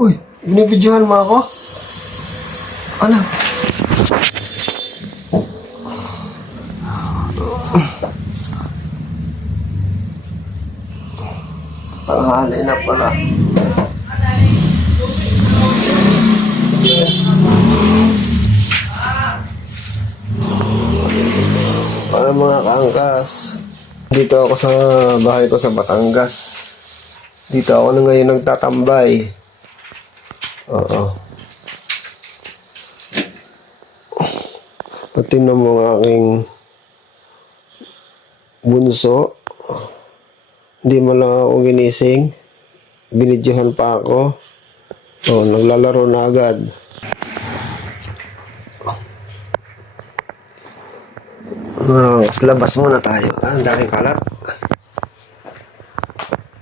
Uy, binibidyohan mo ako? Ano? Tanghali na pala. Yes. Mga kaangkas. Dito ako sa bahay ko sa Batangas. Dito ako na ngayon nagtatambay. Oo. At tingnan mo ang aking bunso. Hindi mo lang ako ginising. Binidyohan pa ako. Oh, naglalaro na agad. Labas muna tayo. Ang daming kalat.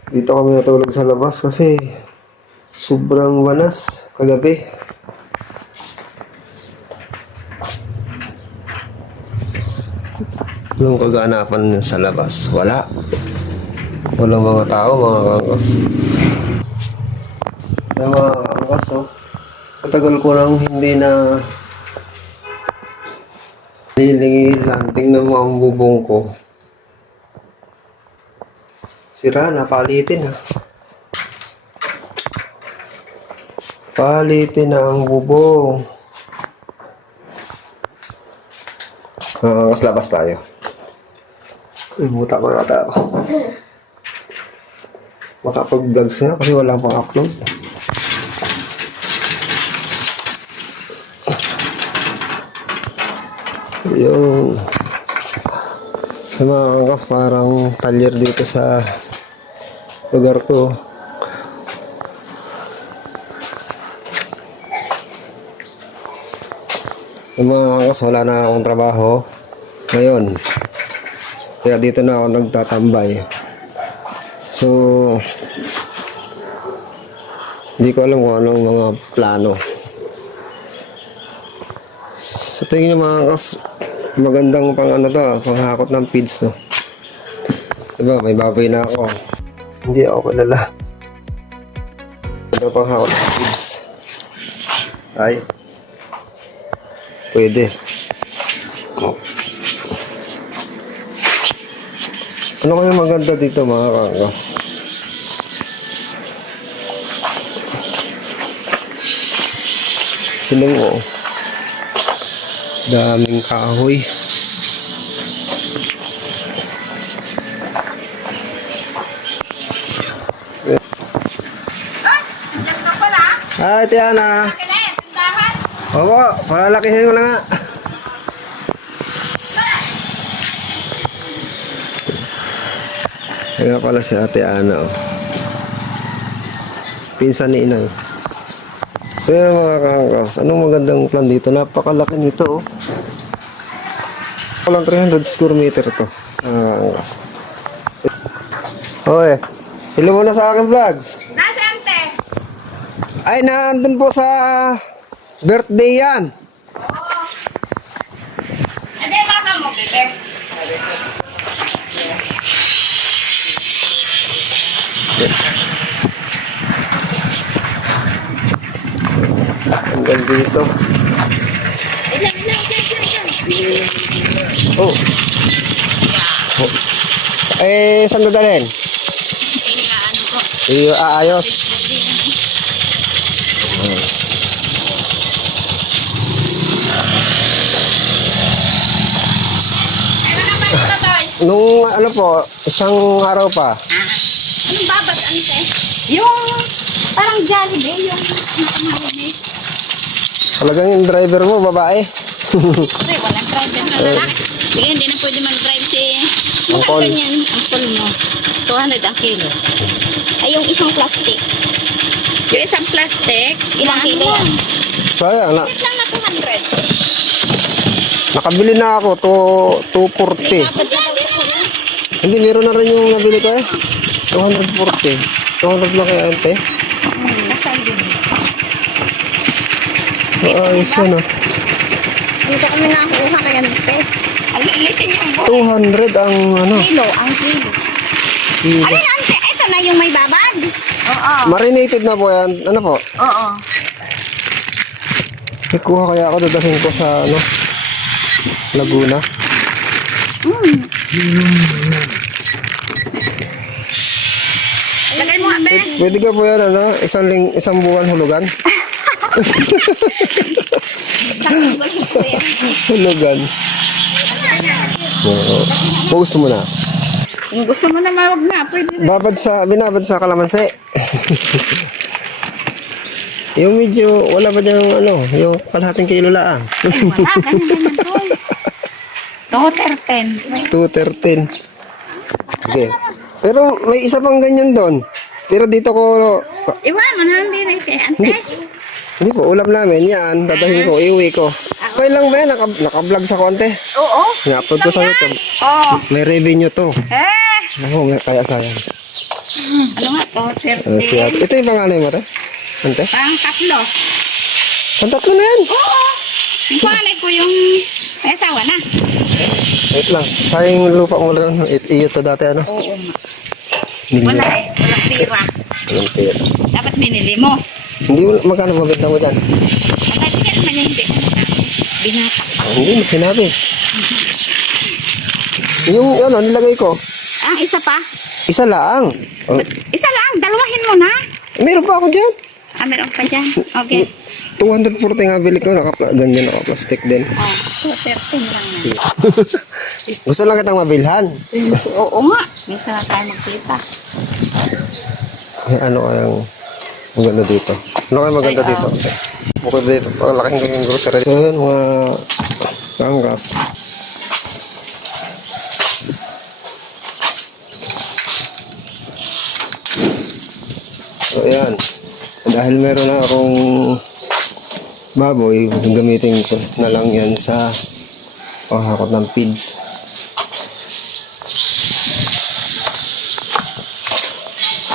Dito kami natulog sa labas kasi sobrang wanas kagabi. Anong kaganapan sa labas? Wala. Walang mga tao, mga kaangkas. Yung mga kaangkas, oh. Matagal ko lang hindi na nilingilan. Tingnan mo ang bubong ko. Sira na, palitin ha. Palitin na ang bubong. Mas labas tayo. Uy, buta pa nga ako. Makapag-vlog siya kasi wala pang upload. Yung mga angkas parang talyer dito sa lugar ko. Yung mga angkas wala na akong trabaho ngayon, kaya dito na ako nagtatambay. So hindi ko alam kung anong mga plano. Sa tingin nyo mga angkas, magandang pang ano to, panghakot ng feeds, no? Diba, may baboy na ako. Hindi ako kilala. Magandang panghakot ng feeds. Ay. Pwede. Ano kaya maganda dito mga kaangkas? Tingnan mo. Daming kahoy. Hi, Tiana. Oo, palalakihin ko na nga. Kaya pala si Ate Ana, oh. Pinsan ni Inang. So yun mga kaangkas, anong magandang plan dito? Napakalaki nito, oh. Walang 300 square meter to. Kaangkas. Oy, hello muna sa aking vlogs. Nasaan te? Ay, nandun po sa birthday yan. Oo. Ade, baka mo, bebe. Hanggang dito. Oh. Oh. Eh, saan dadalhin? Ano ko? Aayos. Nung ano po, isang araw pa. Anong babat, ano te? Yung parang Jollibee, yung nakamahali. Talagang yung driver mo, babae. Pre, walang driver na lalaki. Sige, hindi na pwede mag-drive si... Angkol. Magkano yan? Angkol mo. 200 ang kilo. Ay, yung isang plastic. Yung isang plastic? Ilang kilo yan? Sayang, Lang na 200. nakabili na ako, 240. Hindi, meron na rin yung nabili ko eh. 240. 200 lang kaya ante. Nasaan din? Ayos yan ah. Dito kami nakakuha kaya nite. Ang liitin yung buhay. 200 ang ano. Kilo, ang kilo. Kilo. Ano yan, ante? Ito Yan na yung may babad. Oo. Marinated na po yan. Ano po? Oo. Ikuha kaya ako, dadahin ko sa ano, Laguna. Lagay mo, abe. Pwede ka po yan, ano, isang buwan hulugan. Hulugan. Oo. Kung gusto mo na. Kung gusto mo na mawag na, pwede rin. Binabad sa kalamansi. Yung medyo, wala ba diyang ano, yung kalahating kilo lang. Wala, ganyan to. 213. 213. Okay. Pero may isa pang ganyan doon. Pero dito ko, Iwan mo na, hindi na ite. Ante. hindi po, ulam namin. Yan, dadahin ko, iuwi ko. Okay lang ba yan? Naka-vlog sa konti. Oo. Na-upload ko sa YouTube. Oo. May revenue to. Eh. Kaya sayang. Ano nga to? Ito yung pangalan mo, te? Ante? Pang tatlo. Ang tatlo na yan. Oo. Yung panganay ko yung may asawa na. Wait lang. Sayang yung lupa mo lang. Iyo to dati, ano? Oo. Milyon. Wala eh. Walang pira. Walang pera. Dapat binili mo. Hindi mo, magkano mabenta mo dyan? At hindi naman yung hindi ka binata. Hindi mo sinabi. Yung ano, nilagay ko, Ang isa pa? isa lang. Oh, Isa lang. Dalawahin mo na. meron pa ako dyan. Meron pa dyan. Okay. 240 nga bili ko, ganyan naka-plastic din. 213 lang na. Gusto lang kitang mabilhan. Oo nga. Minsan na tayo magkita. Eh, ano kayang maganda dito? Ano kayang maganda Ay, dito? Bukod dito, palaking kayong grocery. So, yun, mga kangkas. So, ayan. Dahil meron na akong baboy, gamitin ko na lang yan sa pahakot ng feeds.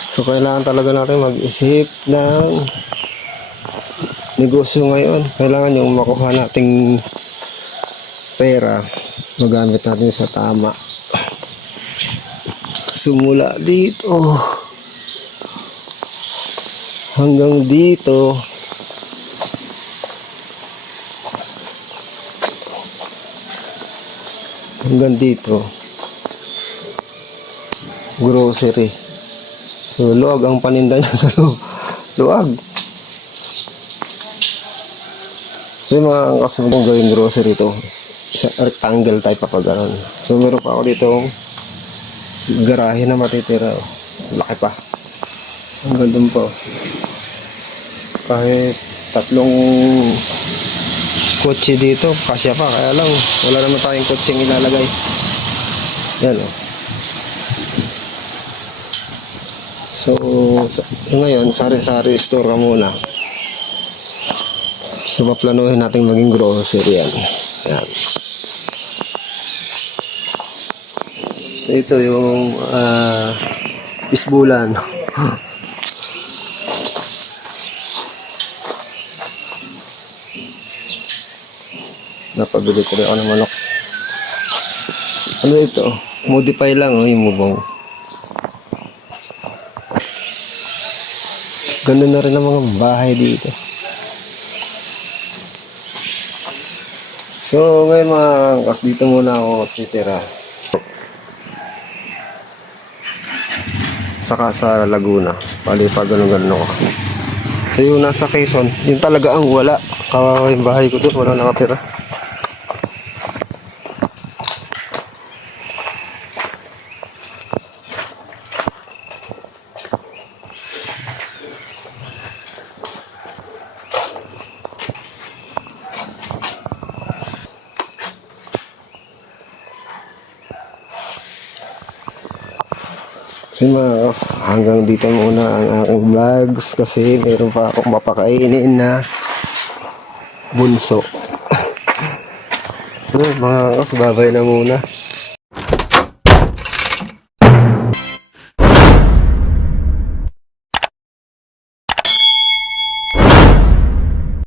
So, kailangan talaga natin mag-isip ng negosyo ngayon. Kailangan yung makuha nating pera, magamit natin sa tama. Sumula dito hanggang dito, hanggang dito, grocery. So, luwag ang paninda niya sa luwag. So, yung mga angkas mo kung gawing grocery to, isa rectangle type pa pag ganun. So, meron pa ako dito garahe na matitira. Laki pa. Hanggang dun po. Kahit 3 kotse dito, kasya pa. Kaya lang, wala naman tayong kotseng ilalagay. Yan o. So, ngayon, sari-sari store ka muna. So, maplanuhin natin maging grocery yan. Yan. Ito yung isbulan. Napabili ko rin ako ng manok. Ano ito? Modify lang yung mubong. Ganda na rin ang mga bahay dito. So, ngayon mga angkas, dito muna ako titira. Saka sa Laguna. Pali pa ganun-ganun ako. So, yung nasa Quezon, yun talaga ang wala. Kawawa yung bahay ko doon, wala nakatira. So mga kas, hanggang dito muna ang aking vlogs kasi meron pa akong mapakainin na bunso. So mga kas, babay na muna.